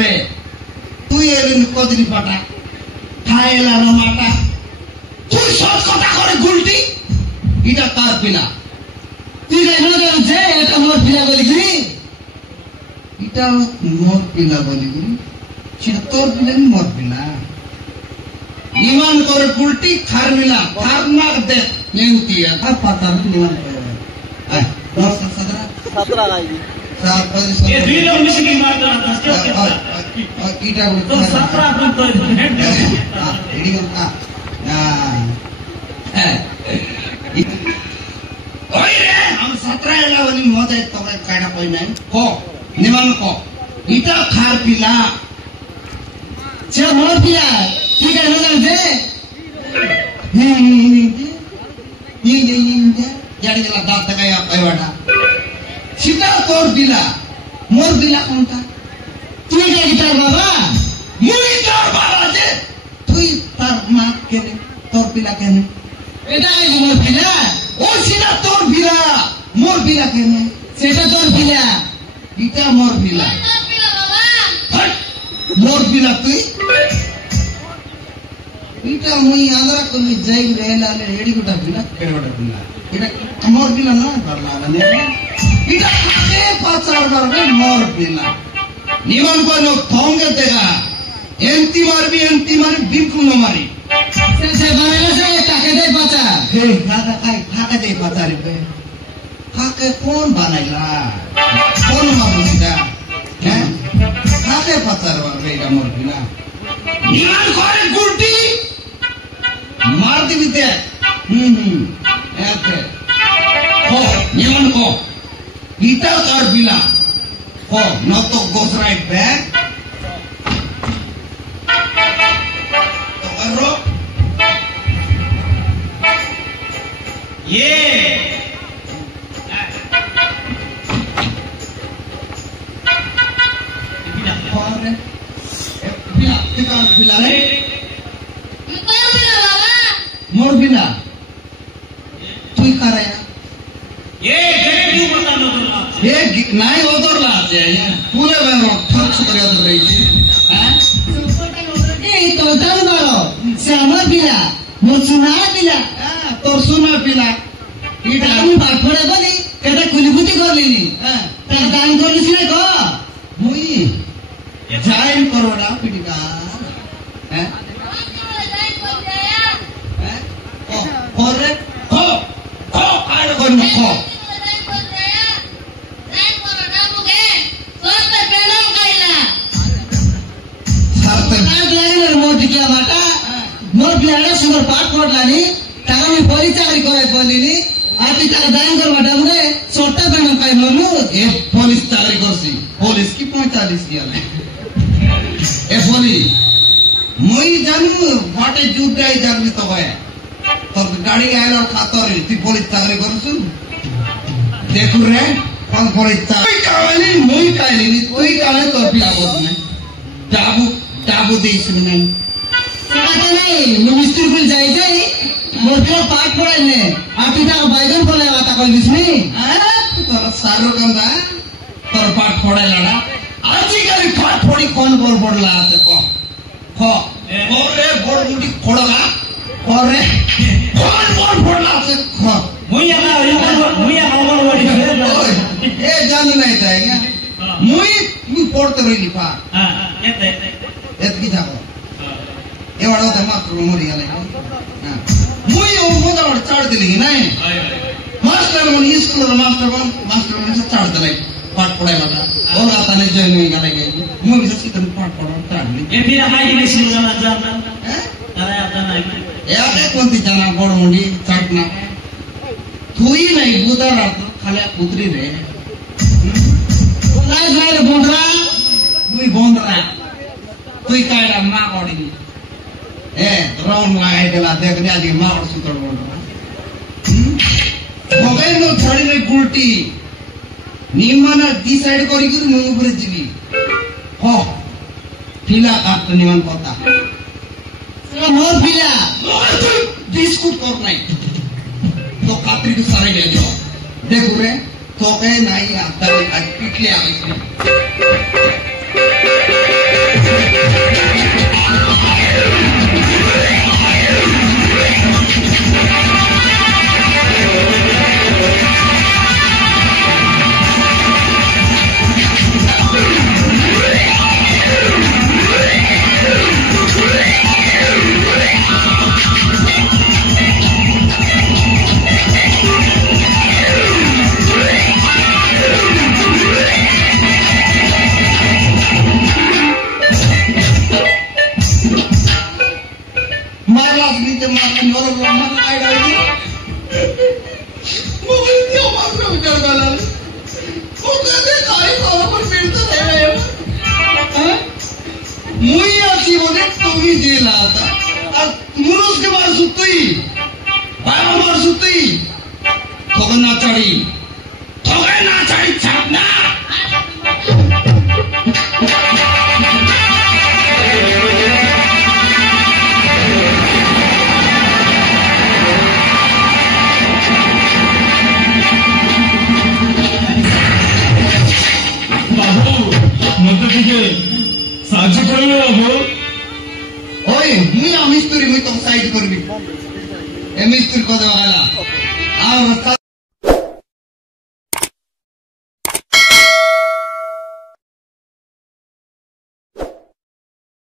রে তুই এলেন কদিন পাটা খাইলা রমাটা তুই সব কথা করে গুলটি এটা তার পিলা তুই এখানে যে এটা মোর পিলা বলি কি এটা মোর পিলা বলি কি সেটা তোর পিলা মোর পিলা নিমান করে গুলটি খার মিলা খার মার দে নেউতি আর পাতা নিমান করে আয় দশ সদরা सत्रह आएगी ये दुई लोग मिसी की मार देना था क्या इटा तो 17 अपन तो हेड एडी का ओइ रे हम 17 एला वनी मजा तबे काडा कोइ नै को निमान को इटा खार पिला छे मोर पिला ठीक है हो जे ये जाड़ी जला दांत तकाया पैवाडा सीता तोर दिला मोर दिला कोणता তুই যে গিটার বাবা মুই গিটার বাবা যে তুই তার মা কেনে তোর পিলা কেনে এটা এই মোর পিলা ও সিনা তোর পিলা মোর পিলা কেনে সেটা তোর পিলা এটা মোর পিলা বাবা মোর পিলা তুই এটা মুই আন্দ্রা কলি যাই রেলালে এডি গুটা পিলা কেড়োটা পিলা এটা মোর পিলা না পারলা মানে এটা কাকে পাচার করবে মোর পিলা নিমান কোনো থঙ্গে দেগা এন্তি মারবি বিলকুল না মারি সে বানাইলা সে কাকে দে পাচা হে কাকে দে পাচা রে কাকে কোন বানাইলা কোন মারুসিদা হ্যাঁ কাকে পাচার করবে এটা মোর পিলা নিমান করে গুলটি মার দিবি দে এতে ও নিমান কো ইটা তার পিলা Oh, not to go right back. Tomorrow. Yeah. More bila. Tui karaya. ये नहीं उधर लाते हैं पूरे में ठग करे उधर रही थी हैं ये तो उधर मारो श्यामा पिला मुसुना पिला तो सुना पिला इधर हम बात पड़े बोली कहते कुलीबुती कर लेनी हैं तर दान कर ली सिने को मुई जाइन करो ना पिटिका हैं और रे को आड़ को नको मोर पिलाडा सुगर पाठ पढलानी ताका मी पोलिस चाकरी करे बोलिनी आती ताका दान कर बाटा मुरे छोटा दान पाइ मनु ए पोलिस चाकरी करसी पोलिस की 45 याले ए बोली মই জানু বাটে যুদ্ধাই যাবি তো ভাই তোর গাড়ি আইলো খাতরে তুই পোলিস চাকরি করছু দেখু রে কোন পোলিস চাকরি কাওয়ালি মই কাইলি তুই কালে তোর পিলা বদনে ডাবু দিছিস না आता नहीं मिस्त्री को जाइए मोर पाठ पढ़ाइने आप इधर बैगन पढ़े आता कोई दिसनी तोर सारो कंदा तोर पाठ पढ़ाई लाड़ा आजकल पाठ पढ़ी कौन बोल पढ़ला आते को ओरे बोल मुड़ी खोड़ला ओरे कौन बोल पढ़ला आते को मुइया मामन वाली ए जान नहीं जाएगा मुई पढ़ते रही पा हां एत की जाओ एवढा होता मात्र मोरी आले मुई ओ मोदावर चाड दिली नाही मास्टर म्हणून स्कूल मास्टर म्हणून चाड दिले पाठ पढायला और आता नाही जॉइन होई गेला मुई भी सिस्टम पाठ पढावून चाडली ए फिर हाय इलेक्शन जाना जाता अरे आता नाही ए आता कोणती जाना गोड मुंडी चाटना थुई नाही बुदा राहतो खाल्या कुत्री रे काय झालं बोंडरा मुई बोंडरा तुई कायला ना गोडी राउंड लाए गला देख दिया जी मार सुतर बोल मगे नो छड़ी रे गुलटी निमन डिसाइड करी कि मु ऊपर जीवी हो पिला काट निमन पता मोर पिला मोर तो डिस्कुट कर नहीं तो कात्री को सारे ले जाओ देखो रे तो के नहीं आता पिटले आ ঘর ব্রহ্মা লাগাই ডাইনি মুই দিও মাত্র বিচার গলাল ওকে তাই খবর ফিরতে রে মুই আছি বলে তুমি জেলা আর মুরুষকে মার সুতুই বাবা মার সুতুই খবর না ছাড়ি ছাপ না বাবু মধ্যে থেকে সাহায্য করবে বাবু ওই মুই মিস্ত্রি মুই তো সাইড করবি এ মিস্ত্রি কথা আর